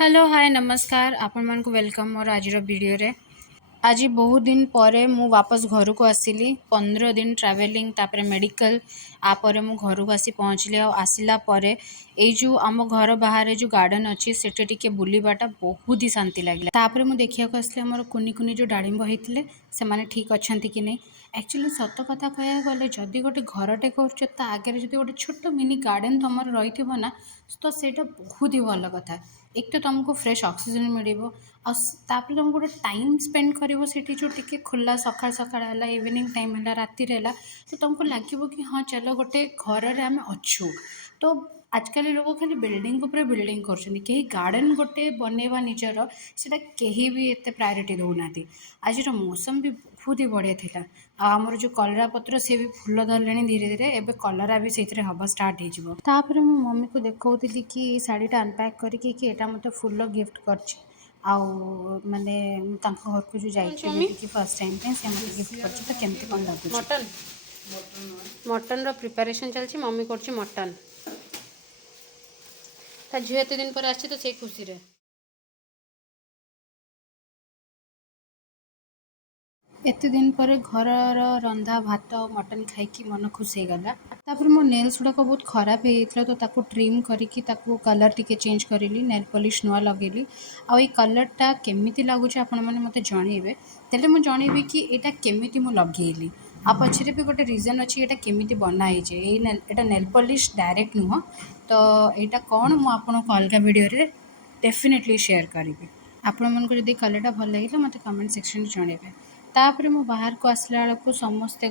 Hello hi नमस्कार आपण मान को वेलकम मोर आज वीडियो रे। आज बहुत दिन पर मु वापस घर को आसिली 15 दिन ट्रैवलिंग तापर मेडिकल आपर मु घर को आसी पहुँचली आसला परे एई जो आम घर बाहर जो गार्डन अच्छी सेटे टिके बुलवाटा बहुत ही शांति लगे। तापर मु देखिया को आसली हमर कुनी कुनी जो डाळिंब होइतिले से माने ठीक अछंती कि नहीं। एक्चुअली सत कथा कह गले जदि गोटे घरटे कर आगे जब गोटे छोट मिनी गार्डन तुम रही ना तो सेटा बहुत ही भल कथा। एक तो तुमको फ्रेश ऑक्सीजन मिल आपर तुम गोटे टाइम स्पेंड कर जो टिके खुला सका सका है इवनिंग टाइम है राति है तो तुमको लगे कि हाँ चलो गोटे घर आम अच्छू। तो आजकल लोग खाली बिल्डिंग उपर बिल्डिंग कर गार्डन गोटे बनवा निजर से कहीं भी एत प्रायोरिटी दौना। आज मौसम भी बहुत ही बढ़िया था। आमर जो कलरा पत्र सी भी फूल धरले धीरे धीरे एवं कलरा भी से हम स्टार्ट हो मो मम्मी को देखी कि शाढ़ीटा अनपैक करके एटा मत फूल गिफ्ट कर माने घर को जो जाइए फर्स्ट टाइम से मत गिफ्ट कर तो केमती कौन लगुच मटन मटन रो प्रिपरेशन चलछि मम्मी करछि मटन ता झियो एते दिन पर आछि तो से खुशी रे एते दिन पर घर रंधा भात मटन खाई मन खुश हो गला। तापर मो नेल्स गुड़ाक बहुत खराब हो तो ताकू ट्रिम करके कलर टिके चेंज करी नेल पॉलिश नुआ लगेली आई कलरटा केमिति लगुच आपण मैंने मत जनइबे तेले मु जनइबी कि एटा केमिति मु लगेली आ पछरे भी गोटे रीजन अच्छी एटा केमिति बनाई जे एटा नेल पॉलिश डायरेक्ट नुह तो एटा कौन मु आपनको अलग वीडियो रे डेफिनेटली शेयर करी। आपण मानको जदि कलरटा भल लगिला मते कमेंट सेक्शन में जनइबे। तापर मु बाहर को आसला बेलू समस्ते